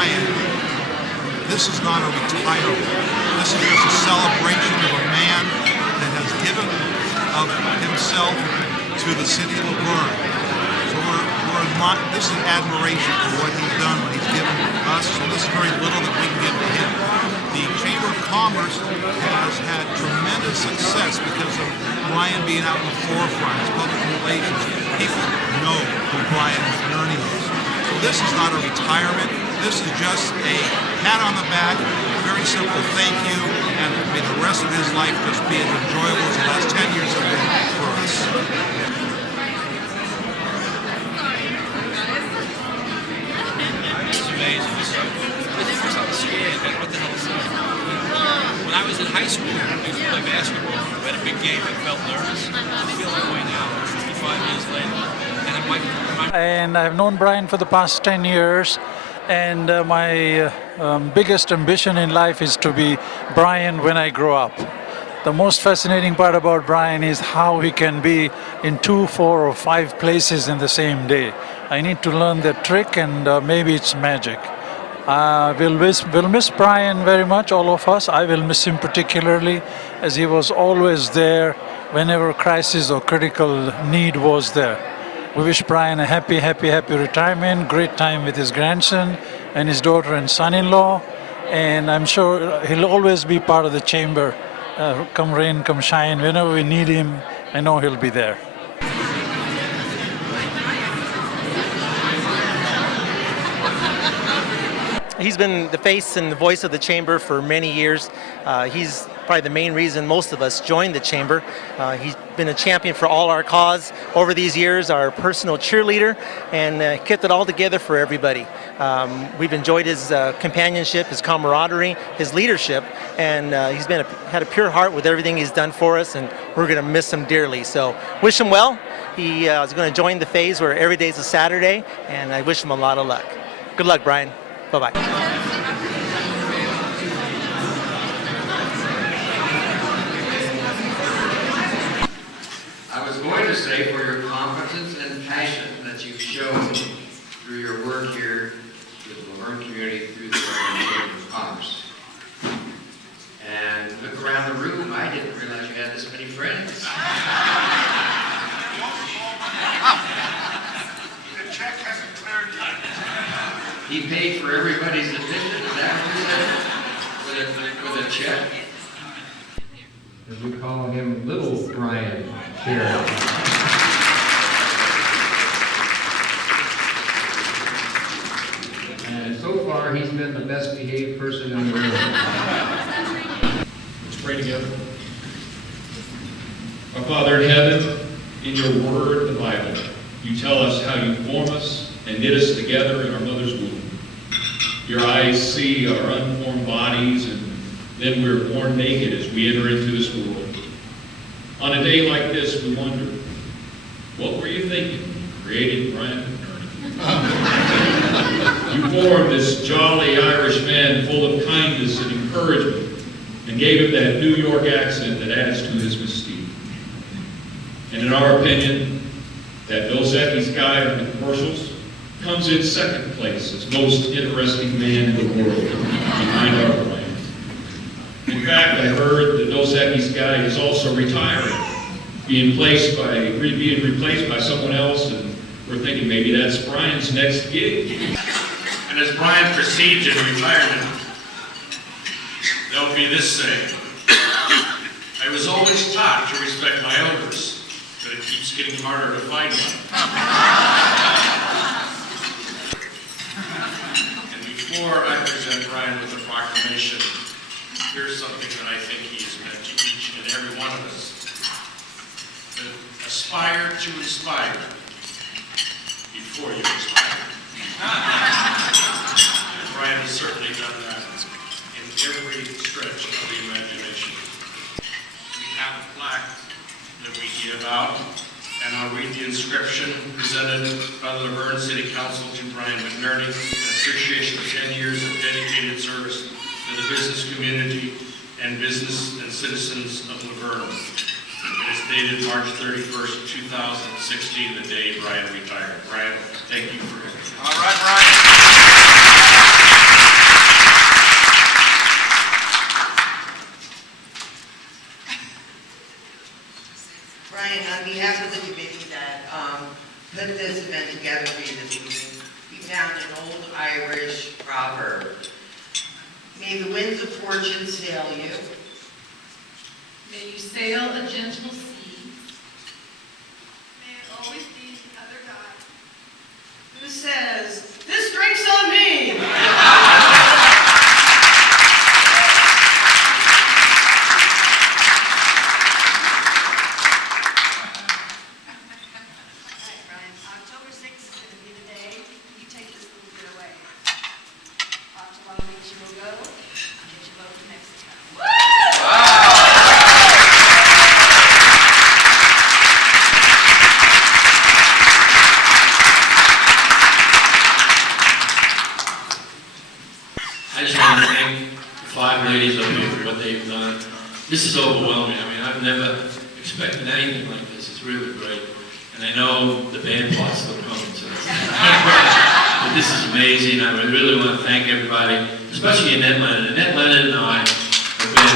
Brian, this is not a retirement. This is just a celebration of a man that has given of himself to the city of LaVerne. So this is admiration for what he's done, what he's given us. So this is very little that we can give to him. The Chamber of Commerce has had tremendous success because of Brian being out in the forefront, his public relations. People know who Brian McNerney is. So this is not a retirement. This is just a pat on the back, a very simple thank you, and may the rest of his life just be as enjoyable as the last 10 years have been for us. It's amazing. It's first on the scale, man, what the hell is that? When I was in high school, I used to play basketball. We had a big game, I felt nervous. I feel that way now, 55 years later. And I've known Brian for the past 10 years. And my biggest ambition in life is to be Brian when I grow up. The most fascinating part about Brian is how he can be in 2, 4, or 5 places in the same day. I need to learn that trick, and maybe it's magic. We'll miss Brian very much, all of us. I will miss him particularly, as he was always there whenever crisis or critical need was there. We wish Brian a happy retirement, great time with his grandson and his daughter and son-in-law, and I'm sure he'll always be part of the chamber, come rain, come shine. Whenever we need him, I know he'll be there. He's been the face and the voice of the chamber for many years. He's probably the main reason most of us joined the chamber. He's been a champion for all our cause over these years, our personal cheerleader, and kept it all together for everybody. We've enjoyed his companionship, his camaraderie, his leadership, and he's had a pure heart with everything he's done for us, and we're going to miss him dearly. So wish him well. He is going to join the phase where every day is a Saturday, and I wish him a lot of luck. Good luck, Brian. Bye-bye. I was going to say for your competence and passion that you've shown through your work here with the LaVerne community through the LaVerne Chamber of Commerce. And look around the room, I didn't realize you had this many friends. The check hasn't cleared yet. He paid for everybody's admission, is that what you said? With a check? And we call him Little Brian Sherrill. And so far, he's been the best behaved person in the room. Let's pray together. Our Father in heaven, in your word, the Bible, you tell us how you form us and knit us together in our mother's womb. Your eyes see our unformed bodies, and then we're born naked as we enter into this world. On a day like this, we wonder, what were you thinking, creating Brian McNerney? You formed this jolly Irish man full of kindness and encouragement, and gave him that New York accent that adds to his mystique. And in our opinion, that Dos Equis guy in the commercials comes in second place as most interesting man in the world behind our Brian. In fact, I heard that Dos Equis guy is also retiring, being replaced by someone else, and we're thinking maybe that's Brian's next gig. And as Brian proceeds in retirement, there'll be this saying: I was always taught to respect my elders, but it keeps getting harder to find one. Before I present Brian with the proclamation, here's something that I think he has meant to each and every one of us. Aspire to inspire before you inspire. Brian has certainly done that in every stretch of the imagination. We have a plaque that we give out, and I'll read the inscription presented by the LaVerne City Council to Brian McNerney in appreciation of 10 years of dedicated service to the business community and business and citizens of LaVerne. It is dated March 31st, 2016, the day Brian retired. Brian, thank you for everything. All right, Brian. on behalf of the committee that put this event together for you this evening, we found an old Irish proverb. May the winds of fortune sail you. May you sail a gentle sea. May it always be the other guy. Who says, "This drink's on me"? October 6th is going to be the day you take this little bit away. Off to Long Beach you will go, and get your boat to Mexico. I just want to thank the 5 ladies up here for what they've done. This is overwhelming. I mean, I've never expected anything like this. It's really great. And I know the band part's still coming, so but this is amazing. I really want to thank everybody, especially Annette Leonard. Annette Leonard and I have been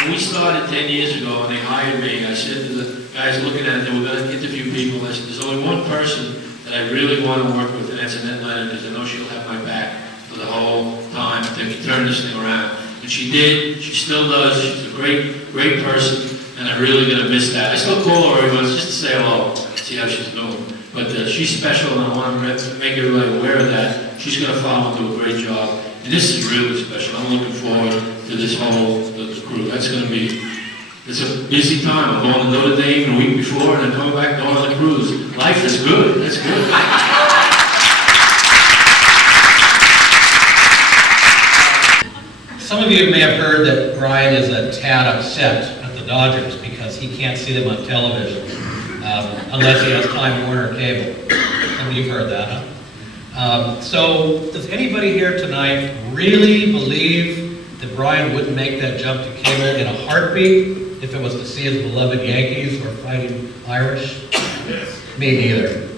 When we started 10 years ago and they hired me, I said to the guys looking at it, they were going to interview people. I said, there's only one person that I really want to work with, and that's Annette Leonard, because I know she'll have my back for the whole time to turn this thing around. And she did. She still does. She's a great, great person, and I'm really going to miss that. I still call her every once just to say hello, see how she's doing. But she's special, and I want to make everybody aware of that. She's going to follow and do a great job. And this is really special. I'm looking forward to this whole the crew. That's going to be, it's a busy time. I'm going to Notre Dame the week before, and I'm coming back going on the cruise. Life is good. That's good. Some of you may have heard that Brian is a tad upset at the Dodgers because he can't see them on television unless he has Time Warner cable. Some of you have heard that, huh? So, does anybody here tonight really believe that Brian wouldn't make that jump to cable in a heartbeat if it was to see his beloved Yankees or fighting Irish? Yes. Me neither.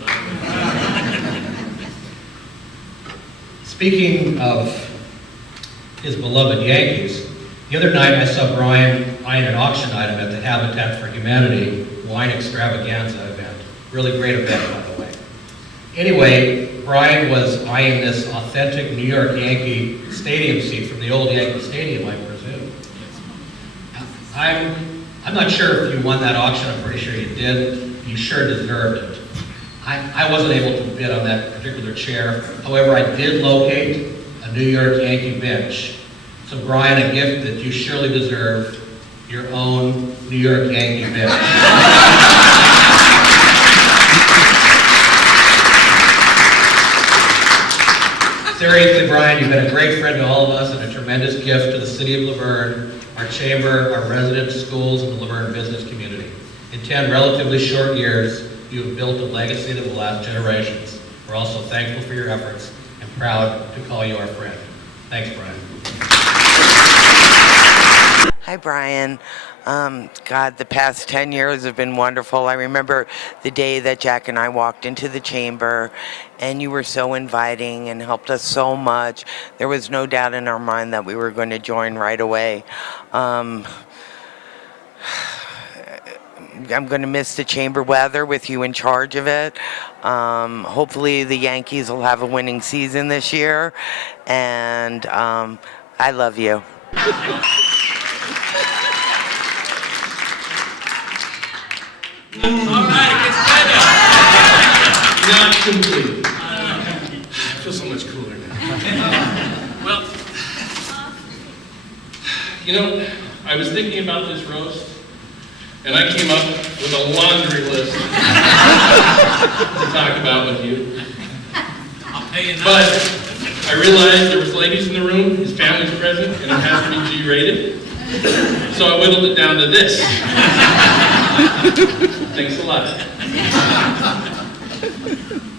Speaking of his beloved Yankees, the other night I saw Brian eyeing an auction item at the Habitat for Humanity wine extravaganza event. Really great event, by the way. Anyway, Brian was eyeing this authentic New York Yankee stadium seat from the old Yankee Stadium, I presume. I'm not sure if you won that auction. I'm pretty sure you did. You sure deserved it. I wasn't able to bid on that particular chair. However, I did locate a New York Yankee bench. So Brian, a gift that you surely deserve, your own New York Yankee bench. Seriously, Brian, you've been a great friend to all of us and a tremendous gift to the City of LaVerne, our chamber, our resident schools, and the LaVerne business community. In 10 relatively short years, you have built a legacy that will last generations. We're also thankful for your efforts and proud to call you our friend. Thanks, Brian. Hi, Brian. God, the past 10 years have been wonderful. I remember the day that Jack and I walked into the chamber, and you were so inviting and helped us so much. There was no doubt in our mind that we were going to join right away. I'm going to miss the chamber weather with you in charge of it. Hopefully the Yankees will have a winning season this year, and I love you. All right, it gets better. Not complete. I feel so much cooler now. Well, You know, I was thinking about this roast, and I came up with a laundry list to talk about with you. I'll pay you now. But I realized there was ladies in the room, his family's present, and it has to be G-rated. So I whittled it down to this. Thanks a lot.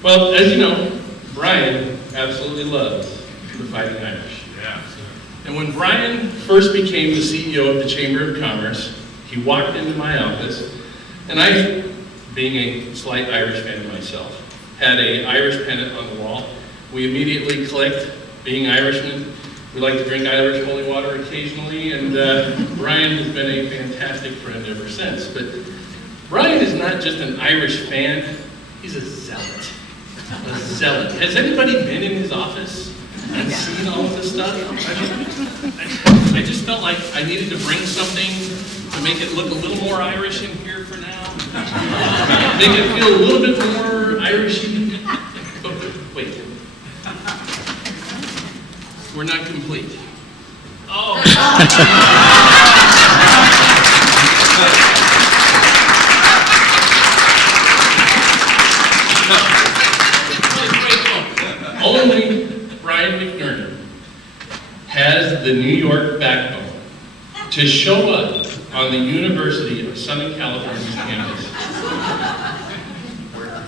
Well, as you know, Brian absolutely loves the Fighting Irish. Yeah. And when Brian first became the CEO of the Chamber of Commerce, he walked into my office, and I, being a slight Irish fan myself, had an Irish pennant on the wall. We immediately clicked. Being Irishmen, we like to drink Irish holy water occasionally, and Brian has been a fantastic friend ever since. But Brian is not just an Irish fan, he's a zealot. A zealot. Has anybody been in his office and seen all of this stuff? I just felt like I needed to bring something to make it look a little more Irish in here for now. Make it feel a little bit more Irishy. But wait. We're not complete. Oh. Only Brian McNerney has the New York backbone to show up on the University of Southern California's campus,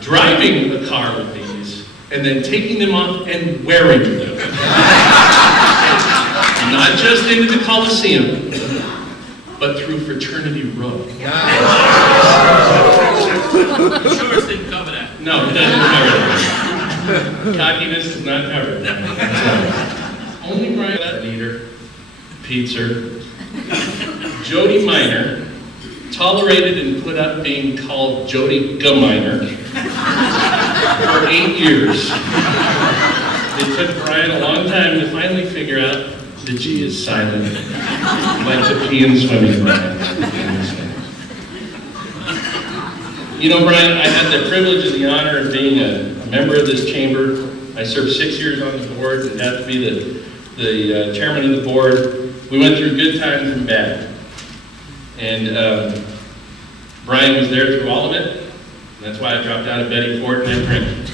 driving a car with these, and then taking them off and wearing them. Not just into the Coliseum, but through Fraternity Row. Insurance didn't cover that. No, it doesn't cover that. Cockiness is not covered. Only Brian, that leader, Pizza, Jody Minor, tolerated and put up being called Jody Minor for 8 years. It took Brian a long time to finally figure out the G is silent, like the P in swimming, Brian. You know, Brian, I had the privilege and the honor of being a member of this chamber. I served 6 years on the board and got to be the chairman of the board. We went through good times and bad. And Brian was there through all of it. And that's why I dropped out of Betty Ford and I'm drinking.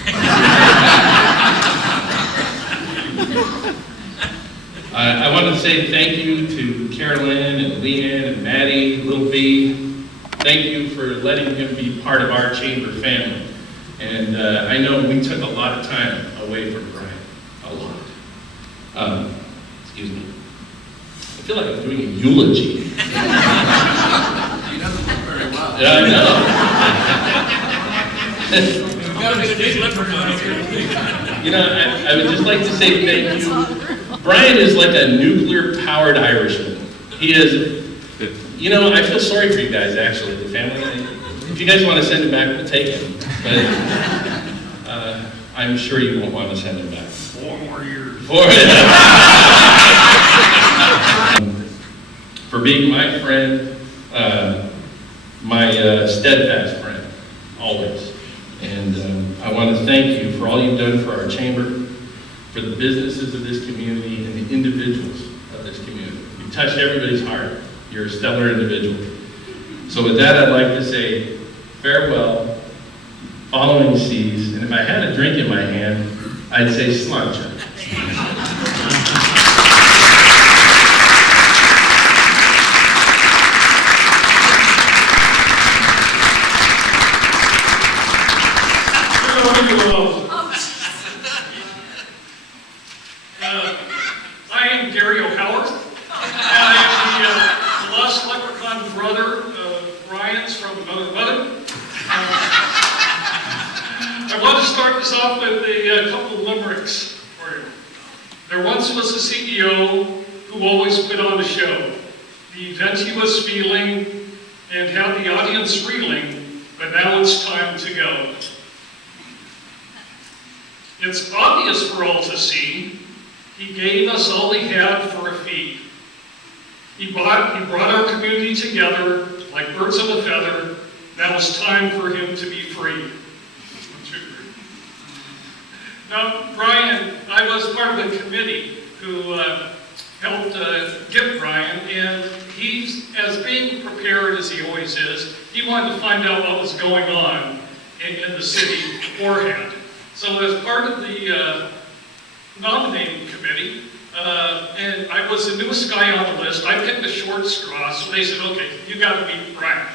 I want to say thank you to Carolyn and Leanne and Maddie, Little B. Thank you for letting him be part of our chamber family. And I know we took a lot of time away from Brian, a lot. Excuse me. I feel like I'm doing a eulogy. He doesn't look very well. Yeah, I know. You know, I would just like to say thank you. Brian is like a nuclear-powered Irishman. He is. You know, I feel sorry for you guys, actually, the family. If you guys want to send him back, we'll take him. But I'm sure you won't want to send him back. 4 more years. For being my friend, my steadfast friend, always. And I want to thank you for all you've done for our chamber, for the businesses of this community, and the individuals of this community. You've touched everybody's heart. You're a stellar individual. So with that, I'd like to say farewell, following seas, and if I had a drink in my hand, I'd say sláinte. I am Gary O'Howard. I am the lost leprechaun brother of Brian's from another mother. I want to start this off with a couple of limericks for you. There once was a CEO who always put on a show. The event he was feeling and had the audience reeling, but now it's time to go. It's obvious for all to see, he gave us all he had for a fee. He brought our community together like birds of a feather. Now it's time for him to be free. 1, 2, 3. Now, Brian, I was part of a committee who helped get Brian, and he's as being prepared as he always is. He wanted to find out what was going on in the city beforehand. So as part of the nominating committee, and I was the newest guy on the list. I picked the short straw, so they said, okay, you got to meet Brian.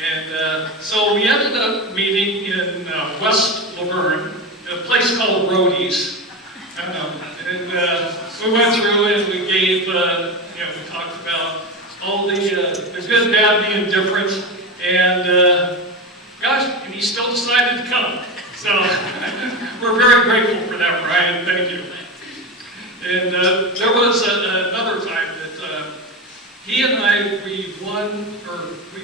And so we ended up meeting in West LaVerne, a place called Rhodey's. And we went through and we gave, we talked about all the good, bad, the indifferent, and gosh, and he still decided to come. So we're very grateful for that, Brian. Thank you. And there was another time that he and I, we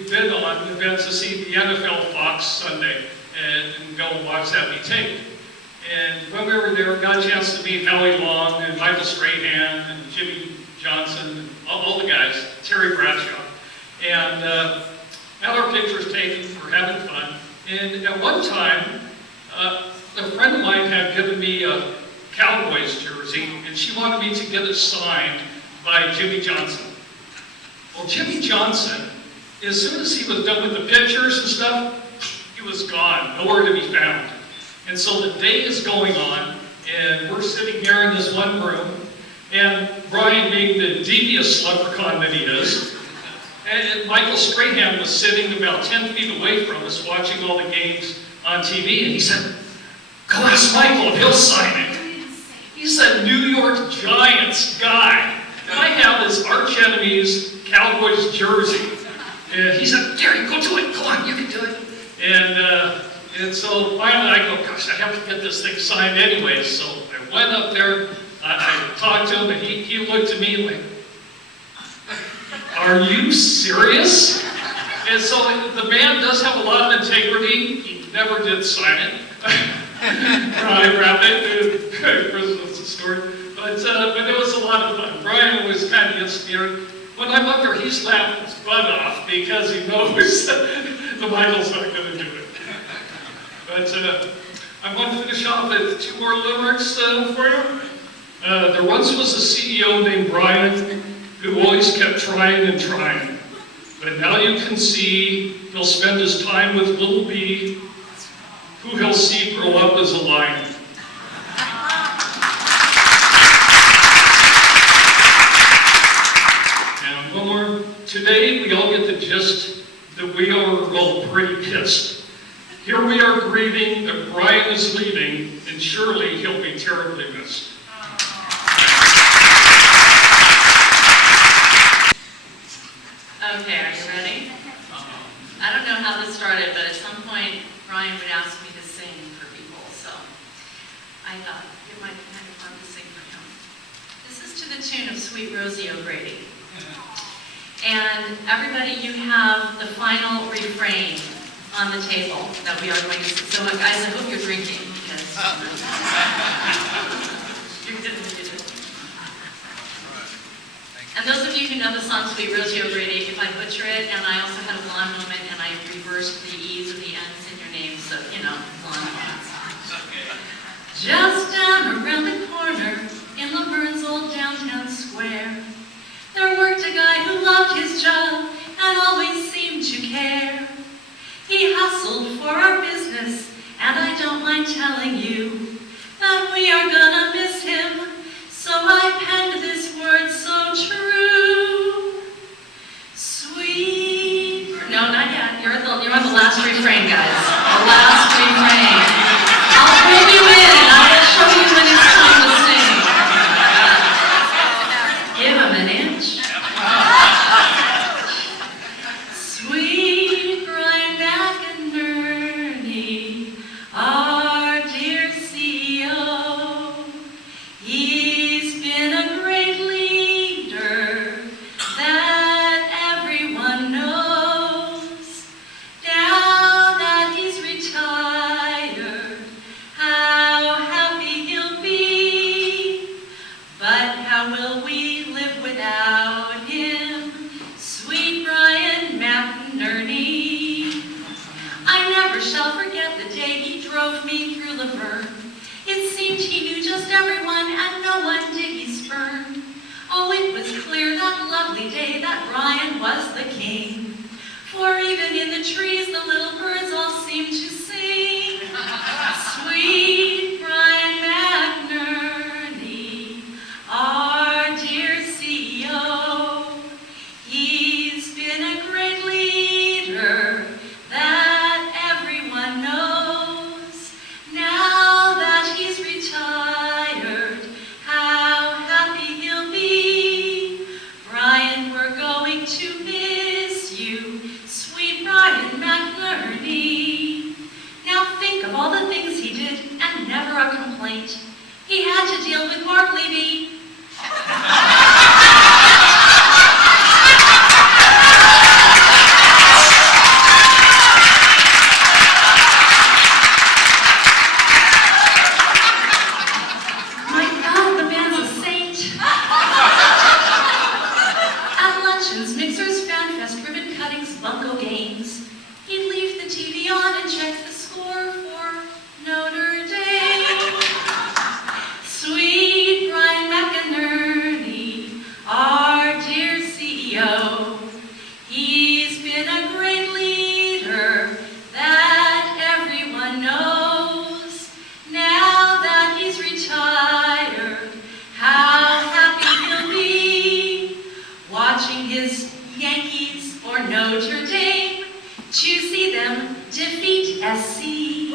bid on events to see the NFL Fox Sunday and go and watch that be taped. And when we were there, we got a chance to meet Howie Long and Michael Strahan and Jimmy Johnson, and all the guys, Terry Bradshaw. And had our pictures taken, we're having fun. And at one time, a friend of mine had given me a Cowboys jersey, and she wanted me to get it signed by Jimmy Johnson. Well, Jimmy Johnson, as soon as he was done with the pictures and stuff, he was gone, nowhere to be found. And so the day is going on, and we're sitting here in this one room, and Brian, being the devious leprechaun that he is, and Michael Strahan was sitting about 10 feet away from us watching all the games on TV, and he said, "Go ask Michael if he'll sign it." He's a New York Giants guy. And I have this arch enemy's Cowboys jersey. And he said, "Gary, go do it. Come on, you can do it." And so finally I go, "Gosh, I have to get this thing signed anyway." So I went up there, I talked to him, and he looked at me like, "Are you serious?" And so the man does have a lot of integrity. He never did sign it. I grabbed it, Christmas story. But it was a lot of fun. Brian was kind of inspired. When I'm up there, he's laughing his butt off because he knows the Michael's not going to do it. But I want to finish off with two more limericks for you. There once was a CEO named Brian who always kept trying and trying. But now you can see he'll spend his time with little B, who he'll see grow up as a lion. And one more. Today we all get the gist that we are all pretty pissed. Here we are grieving that Brian is leaving, and surely he'll be terribly missed. Okay, are you ready? I don't know how this started, but at some point, Brian would ask me to sing for people, so I thought it might be kind of fun to sing for him. This is to the tune of Sweet Rosie O'Grady. And everybody, you have the final refrain on the table that we are going to sing. So guys, I hope you're drinking, because you're going to do it. And those of you who know the song Sweet Rosie O'Grady, if I butcher it, and I also had a blonde moment, and I reversed the E's and the N's in your name, so, blonde moments. Just down around the corner, in LaVerne's old downtown square, there worked a guy who loved his job, and always seemed to care. He hustled for our business, and I don't mind telling you that we are gonna miss him. So I penned this word so true. Sweet. No, not yet. You're on the last refrain, guys. The last refrain. I'll bring you in and I will show you when it's time to sing. Give him an inch. Sweet Brian McNerney, our dear CEO. He's been a great leader that everyone knows. Now that he's retired, how happy he'll be. But how will we live without him? Sweet Brian McNerney. I never shall forget the day he drove me through LaVerne. It seemed he knew just everyone, and no one did he spurn. Oh, it was clear that lovely day that Brian was the king. For even in the trees, the little birds all seemed to sing. Sweet Brian McNerney, our dear CEO. He's been a great leader that everyone knows. Now that he's retired, how to deal with Mark Levy. My God, the man's a saint. At luncheons, mixers, fanfest, ribbon cuttings, bunco games, he'd leave the TV on and check the score for Notre Dame. Sweet Brian McNerney, our dear CEO, he's been a great leader that everyone knows. Now that he's retired, how happy he'll be watching his Yankees or Notre Dame to see them defeat SC.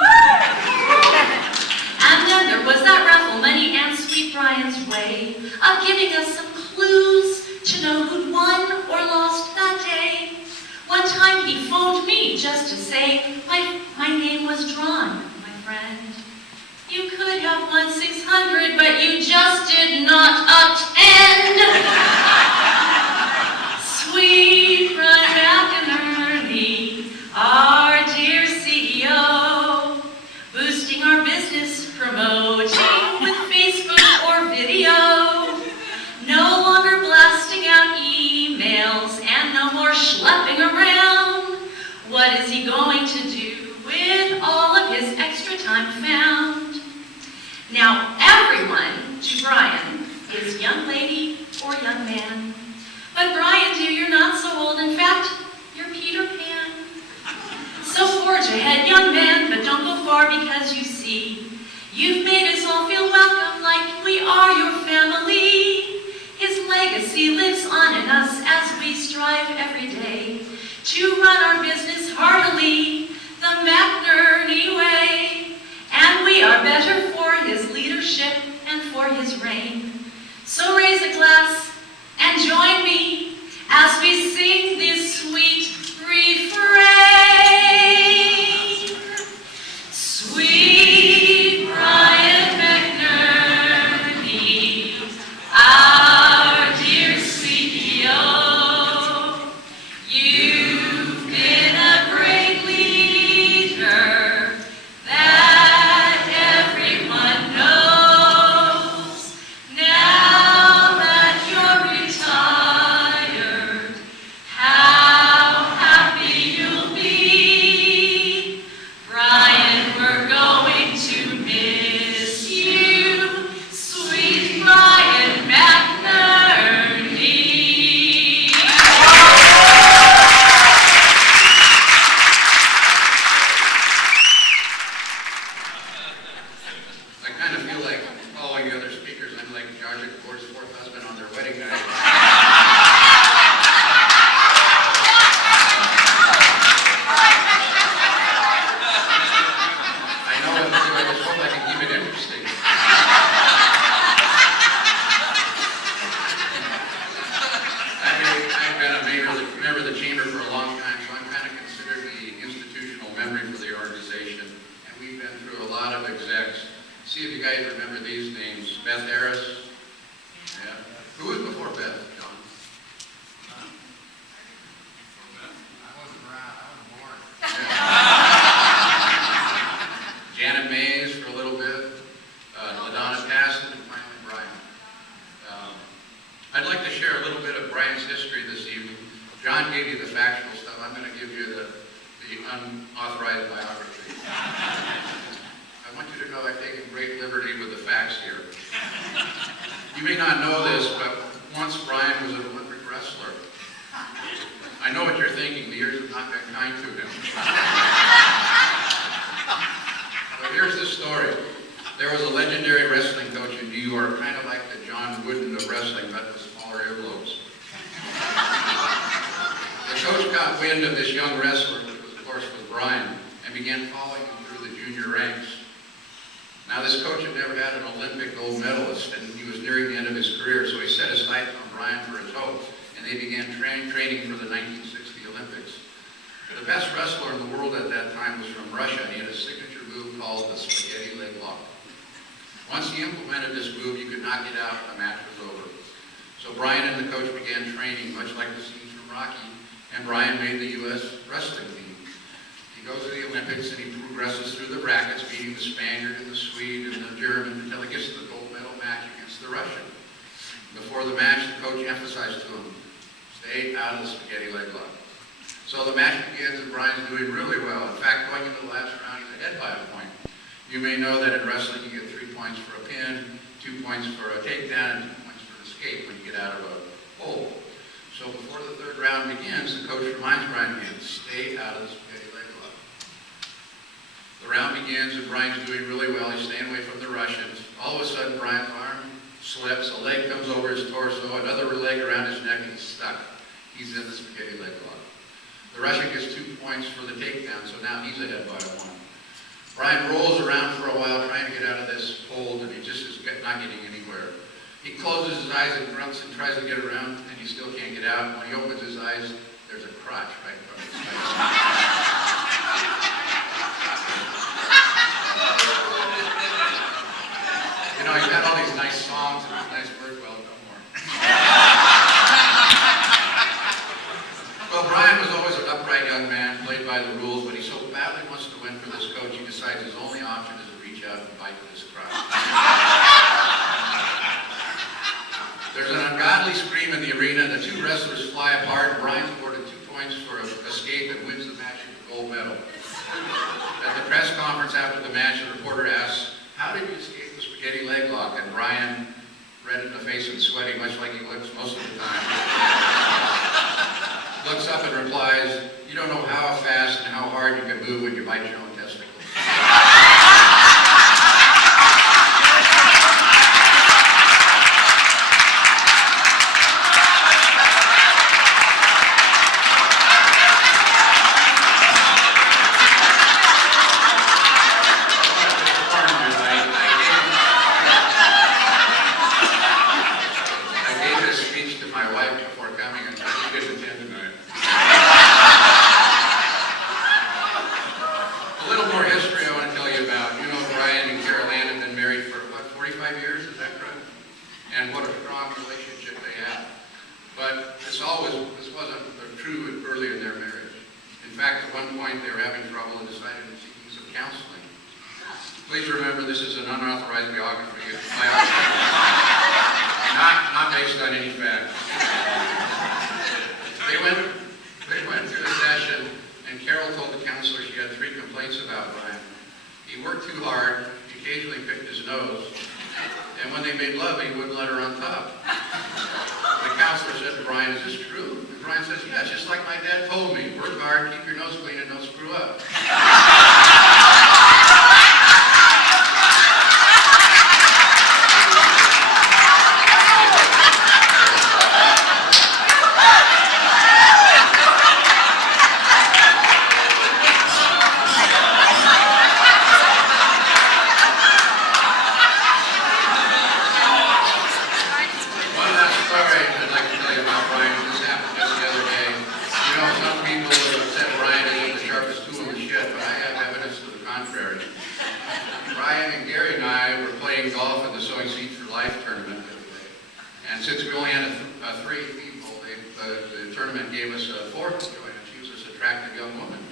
And then there was that raffle money and Sweet Brian's way of giving us some clues to know who'd won or lost that day. One time he phoned me just to say my name was drawn, my friend. You could have won 600, but you just did not attend. Sweet Brian McNerney, our dear CEO, boosting our business, promoting with Facebook or video, no longer blasting out emails and no more schlepping around. What is he going to do with all of his extra time found? Now, everyone to Brian is young lady or young man. But Brian, dear, you're not so old. In fact, you're Peter Pan. So forge ahead, young man, but don't go far because you see, you've made us all feel welcome like we are your family. His legacy lives on in us as we strive every day to run our business heartily, the McNerney way. And we are better for his leadership and for his reign. So raise a glass and join me as we sing this sweet refrain. Sweet Brian McNerney, our dear CEO, you've been a great leader that everyone knows. Now that you're retired, how happy you'll be. Brian, we're going to miss you. Sweet Brian McNerney. I kind of feel like following the other speakers, I'm like George and Ford's fourth husband on their wedding night. I know it, I just hope I can keep it interesting. I've been a member of the chamber for a long time, so I'm kind of considered the institutional memory for the organization. And we've been through a lot of execs. See if you guys remember these names. Beth Harris. Yeah. Who was before Beth, John? I wasn't around. I wasn't born. Yeah. Janet Mays for a little bit. LaDonna Passon, and finally Brian. I'd like to share a little bit of Brian's history this evening. John gave you the factual stuff. I'm going to give you the unauthorized biography. I want you to know I've taken great liberty with the facts here. You may not know this, but once Brian was an Olympic wrestler. I know what you're thinking. The years have not been kind to him. But here's the story. There was a legendary wrestling coach in New York, kind of like the John Wooden of wrestling, but with smaller earlobes. The coach got wind of this young wrestler, which was, of course was Brian, and began following him through the junior ranks. Now this coach had never had an Olympic gold medalist, and he was nearing the end of his career, so he set his sights on Brian for his hope, and they began training for the 1960 Olympics. The best wrestler in the world at that time was from Russia, and he had a signature move called the spaghetti leg lock. Once he implemented this move, you could knock it out and the match was over. So Brian and the coach began training, much like the scenes from Rocky, and Brian made the U.S. wrestling team. He goes to the Olympics and he progresses through the brackets, beating the Spaniard and the Swede and the German until he gets to the gold medal match against the Russian. Before the match, the coach emphasized to him, stay out of the spaghetti leg lock. So the match begins and Brian's doing really well. In fact, going into the last round, he's ahead by a point. You may know that in wrestling you get 3 points for a pin, 2 points for a takedown, and 2 points for an escape when you get out of a hold. So before the third round begins, the coach reminds Brian again, stay out of the spaghetti leg lock. The round begins and Brian's doing really well. He's staying away from the Russians. All of a sudden, Brian's arm slips, a leg comes over his torso, another leg around his neck, and he's stuck. He's in the spaghetti leg lock. The Russian gets 2 points for the takedown, so now he's ahead by 1. Brian rolls around for a while trying to get out of this hold, and he just is not getting anywhere. He closes his eyes and grunts and tries to get around, and he still can't get out. When he opens his eyes, there's a crotch right in front of his face. You know, you've had all these nice songs and these nice words, well, no more. Well, Brian was always an upright young man, played by the rules, but he so badly wants to win for this coach, he decides his only option is to reach out and bite this crotch. There's an ungodly scream in the arena, and the two wrestlers fly apart. Brian's awarded 2 points for escape and wins the match with the gold medal. At the press conference after the match, the reporter asks, how did you escape the spaghetti leg lock? And Brian, red in the face and sweaty, much like he looks most of the time, looks up and replies, you don't know how fast and how hard you can move when you bite your own testicles. Please remember this is an unauthorized biography, not based on any fact. They went through a session, and Carol told the counselor she had 3 complaints about Brian. He worked too hard, he occasionally picked his nose, and when they made love, he wouldn't let her on top. The counselor said to Brian, is this true? And Brian says, yeah, it's just like my dad told me. Work hard, keep your nose clean, and don't screw up. Since we only had 3 people, the tournament gave us a 4th to join, and she was this attractive young woman.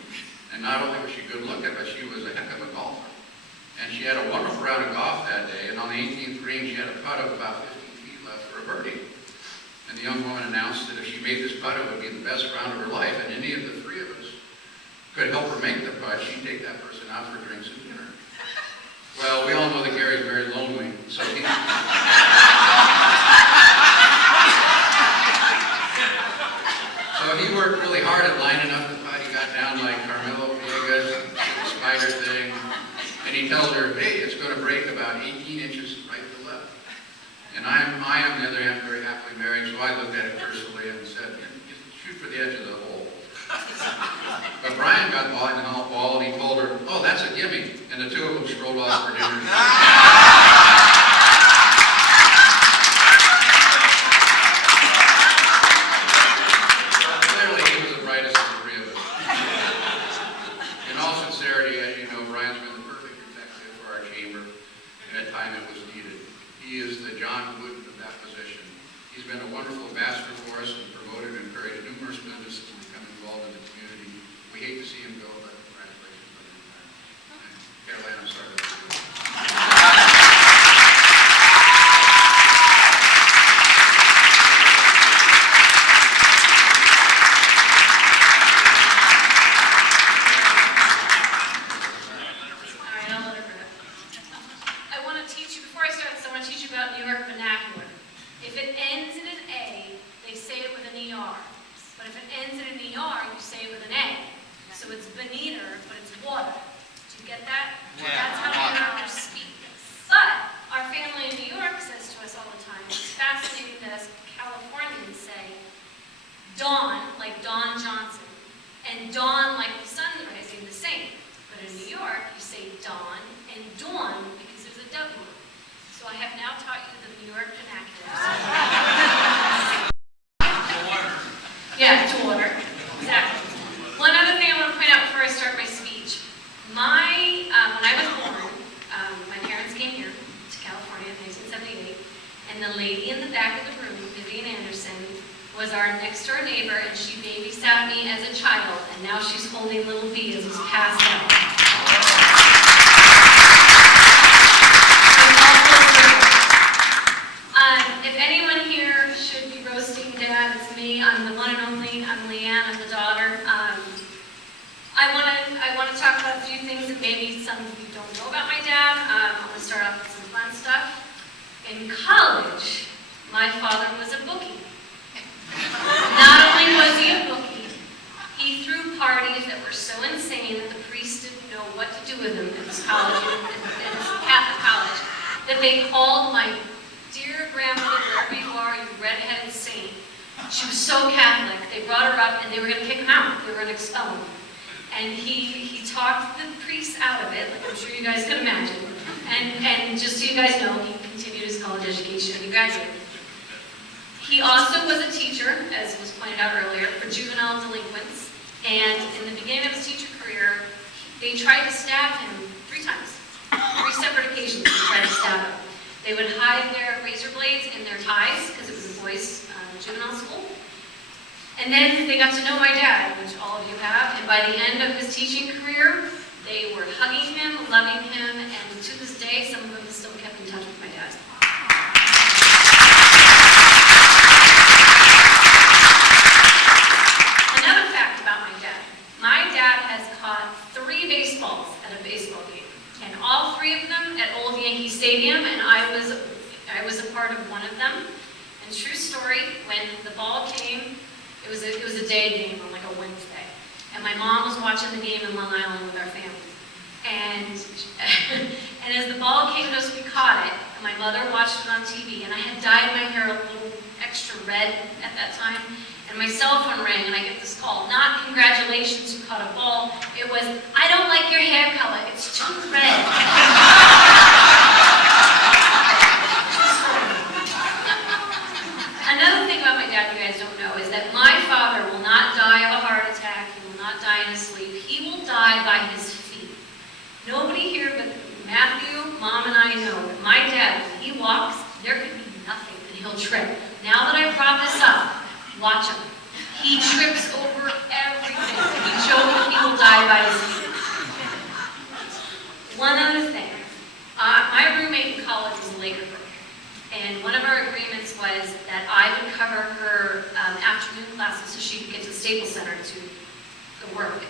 And not only was she good looking, but she was a heck of a golfer. And she had a wonderful round of golf that day, and on the 18th green, she had a putt of about 15 feet left for a birdie. And the young woman announced that if she made this putt, it would be the best round of her life, and any of the 3 of us could help her make the putt. She'd take that person out for drinks and dinner. Well, we all know that Gary's very lonely, so he... So he worked really hard at lining up the putt. He got down like Carmelo Viegas, the spider thing, and he tells her, hey, it's going to break about 18 inches right to left. And I am, on the other hand, very happily married, so I looked at it personally and said, shoot for the edge of the hole. But Brian got behind the ball and he told her, oh, that's a gimme. And the 2 of them strolled off for dinner. As you know, Brian's been the perfect executive for our chamber, and at times it was he is the John Wooden of that position. He's been a wonderful ambassador for us and promoted and created numerous businesses and become involved in the community. We hate to see him go, but congratulations on your time. Caroline, I'm sorry. Dawn, like Dawn Johnson, and dawn like the sun rising, the same. But in New York, you say dawn and dawn because there's a W. So I have now taught you the New York vernacular. Yeah, daughter, exactly. One other thing I want to point out before I start my speech. When I was born, my parents came here to California in 1978, and the lady in the back of the room, Vivian Anderson, was our next door neighbor, and she babysat me as a child, and now she's holding little V as he's passed out. If anyone here should be roasting Dad, it's me. I'm the one and only. I'm Leanne. I'm the daughter. I want to talk about a few things that maybe some of you don't know about my dad. I want to start off with some fun stuff. In college, my father was a bookie. Not only was he a bookie, he threw parties that were so insane that the priest didn't know what to do with him at this college, at this Catholic college, that they called my dear grandmother, wherever you are, you redheaded saint. She was so Catholic, they brought her up and they were going to kick him out. They were going to expel him. And he talked the priests out of it, like I'm sure you guys can imagine. And just so you guys know, he continued his college education and he graduated. He also was a teacher, as was pointed out earlier, for juvenile delinquents. And in the beginning of his teacher career, they tried to stab him 3 times. 3 separate occasions they tried to stab him. They would hide their razor blades in their ties, because it was a boys' juvenile school. And then they got to know my dad, which all of you have, and by the end of his teaching career, they were hugging him, loving him, and to this day, some of them still kept in touch with my dad. Another fact about my dad has caught 3 baseballs at a baseball game, and all 3 of them at Old Yankee Stadium, and I was a part of one of them. And true story, when the ball came, it was a day game on like a Wednesday, and my mom was watching the game in Long Island with our family. And as the ball came to us, we caught it, and my mother watched it on TV, and I had dyed my hair a little extra red at that time, and my cell phone rang, and I get this call, not congratulations, you caught a ball, it was, I don't like your hair color, it's too red. Another thing about my dad you guys don't know is that my father will not die of a heart attack, he will not die in his sleep, he will die by his feet. Nobody here but Matthew, Mom, and I know that my dad, when he walks, there could be nothing that he'll trip. Now that I brought this up, watch him. He trips over everything. He jokes he will die by his feet. One other thing. My roommate in college was a Laker girl. And one of our agreements was that I would cover her afternoon classes so she could get to the Staples Center to go work.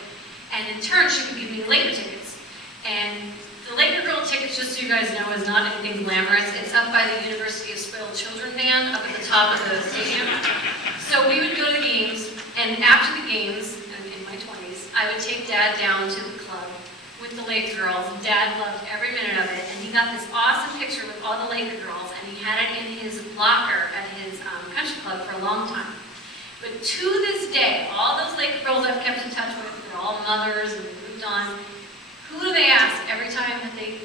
And in turn, she would give me Laker tickets. And the Laker Girl tickets, just so you guys know, is not anything glamorous. It's up by the University of Spoiled Children band up at the top of the stadium. So we would go to the games, and after the games, in my 20s, I would take Dad down to the club with the Laker girls. Dad loved every minute of it, and he got this awesome picture with all the Laker girls, and he had it in his locker at his country club for a long time. But to this day, all those Laker girls I've kept in touch with, they're all mothers and moved on. Who do they ask every time that they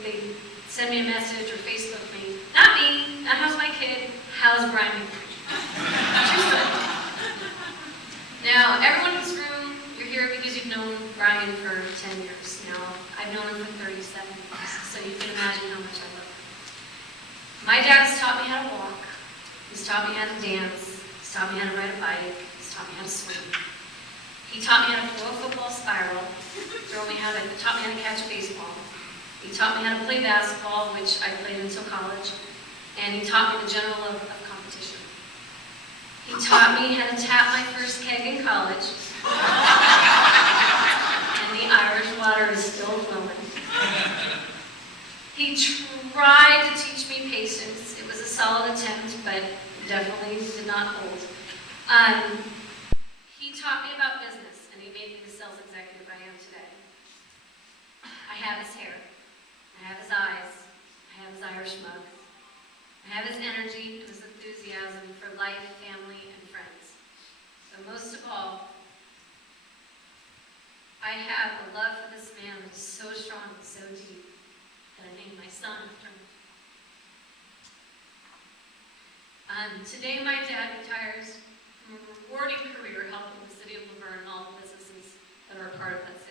send me a message or Facebook me? Not me, not how's my kid, how's Brian? True story. Now, everyone in this room, you're here because you've known Brian for 10 years. Now, I've known him for 37 years, so you can imagine how much I love him. My dad has taught me how to walk. He's taught me how to dance. He's taught me how to ride a bike. He's taught me how to swim. He taught me how to throw a football spiral. Taught me how to catch a baseball. He taught me how to play basketball, which I played until college. And he taught me the general love of competition. He taught me how to tap my first keg in college. And the Irish water is still flowing. He tried to teach me patience. It was a solid attempt, but definitely did not hold. He taught me about business, and he made me the sales executive I am today. I have his hair. I have his eyes. I have his Irish mug. I have his energy and his enthusiasm for life, family, and friends. But most of all, I have a love for this man that is so strong and so deep that I named my son after him. Today, my dad retires from a rewarding career helping the City of LaVerne and all the businesses that are a part of that city.